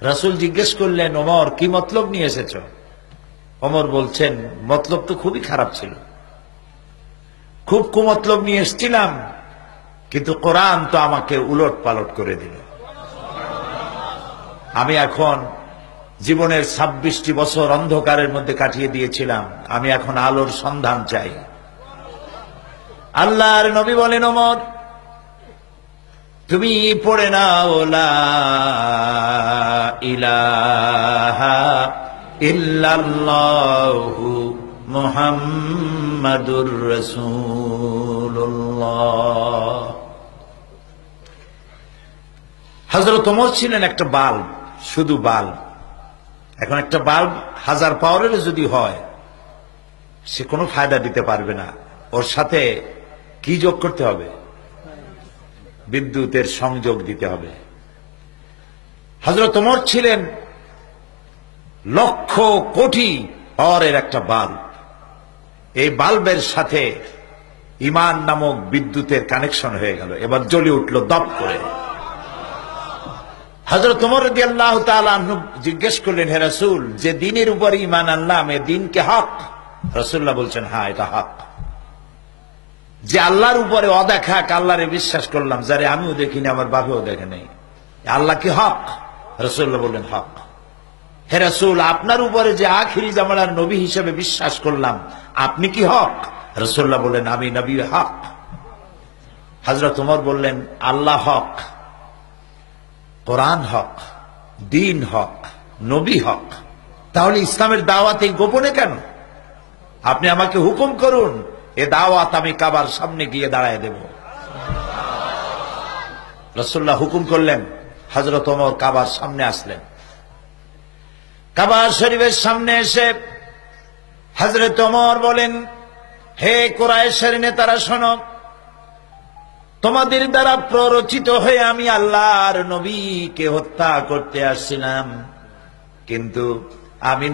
রাসূল জিজ্ঞেস করলেন, ওমর কি মতলব নিয়ে এসেছ? ওমর বলছেন, মতলব তো খুবই খারাপ ছিল, খুব কুমতলব নিয়ে এসেছিলাম, কিন্তু কোরআন তো আমাকে উলট পালট করে দিল। আমি এখন জীবনের 26টি বছর অন্ধকারের মধ্যে কাটিয়ে দিয়েছিলাম, আমি এখন আলোর সন্ধান চাই। আল্লাহর নবী বলেন, ওমর তুমি পড়ে নাও লা ইলাহা ইল্লাল্লাহু মুহাম্মাদুর রাসূলুল্লাহ। হযরত ওমর ছিলেন একটা বাল্ব, শুধু বাল্ব। এখন একটা বাল্ব 1000 পাওয়ারের যদি হয়, সে কোনো ফায়দা দিতে পারবে না। ওর সাথে কি যোগ করতে হবে? বিদ্যুতের সংযোগ দিতে হবে। হযরত ওমর ছিলেন লক্ষ কোটি পাওয়ারের একটা বাল্ব। এই বাল্বের সাথে ঈমান নামক বিদ্যুতের কানেকশন হয়ে গেল, এবার জ্বলে উঠলো দপ করে। হযরত ওমর রাদিয়াল্লাহু তাআলা আনহু জিজ্ঞেস করলেন, হে রাসূল, যে দ্বীনের উপর ঈমান আনলাম, এ দ্বীন কি হক? রাসূলুল্লাহ বলছেন, হ্যাঁ, এটা হক। যে আল্লাহর উপরে অদেখা আল্লাহরে বিশ্বাস করলাম, যারে আমিও দেখিনি, আমার বাপেও দেখে নেই, আল্লাহ কি হক? রাসূলুল্লাহ বললেন, হক। হে রাসূল, আপনার উপরে যে আখিরি জামানার নবী হিসেবে বিশ্বাস করলাম, আপনি কি হক? রাসূলুল্লাহ বললেন, আমি নবী হক। হযরত ওমর বললেন, আল্লাহ হক, কোরআন হক, দ্বীন হক, নবী হক, তাহলে ইসলামের দাওয়াত এই গোপনে কেন? আপনি আমাকে হুকুম করুন, এ দাওয়াত আমি কাবার সামনে গিয়ে দাঁড়ায় দেব। রাসূলুল্লাহ হুকুম করলেন, হযরত ওমর কাবার সামনে আসলেন। কাবা শরীফের সামনে এসে হযরত ওমর বলেন, হে কুরাইশের নেতারা শোনো, তোমাদের দ্বারা প্ররোচিত হয়ে আমি আল্লাহর নবীকে হত্যা করতে আসছিলাম, কিন্তু আমি